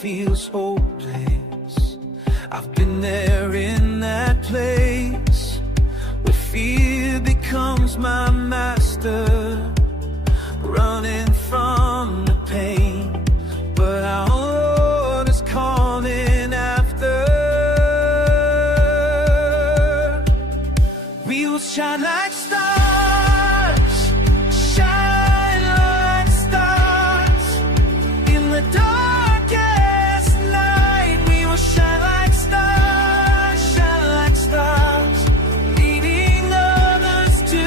feels hopeless. I've been there in that place where fear becomes my master, running from the pain, but our Lord is calling after. We will shine like stars, shine like stars in the darkest night. We will shine like stars, leading others to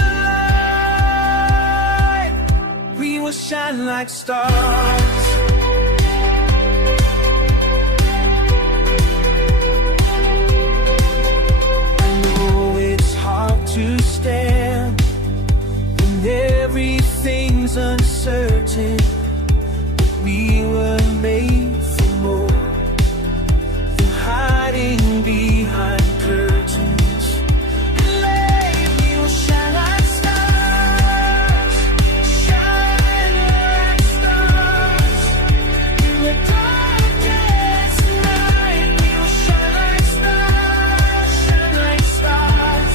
the light. We will shine like stars. To stand when everything's uncertain, but we were made for more than hiding behind curtains. We will shine like stars, shine like stars in the darkest night. We will shine like stars, shine like stars.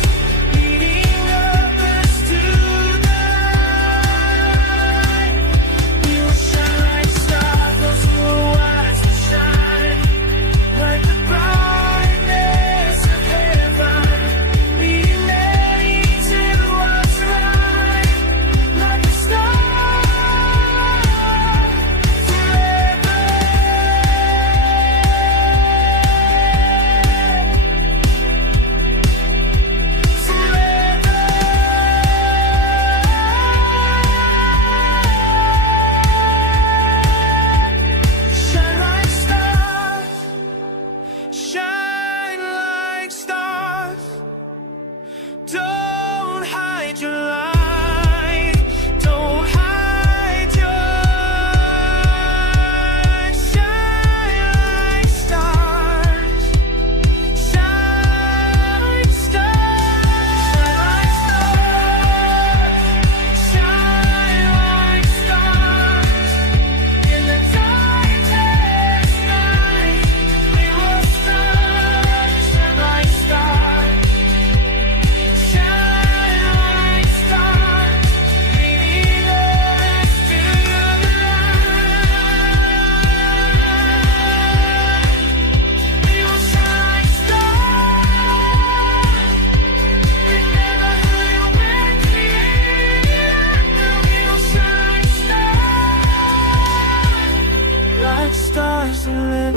Shine like stars. Don't hide your light. Don't hide your light. Shine like stars. Shine like stars. Shine like stars in the darkest night. We will shine like stars, shine like stars, leading us to the light. We will shine like stars. Remember who you've been created. We will shine like stars and let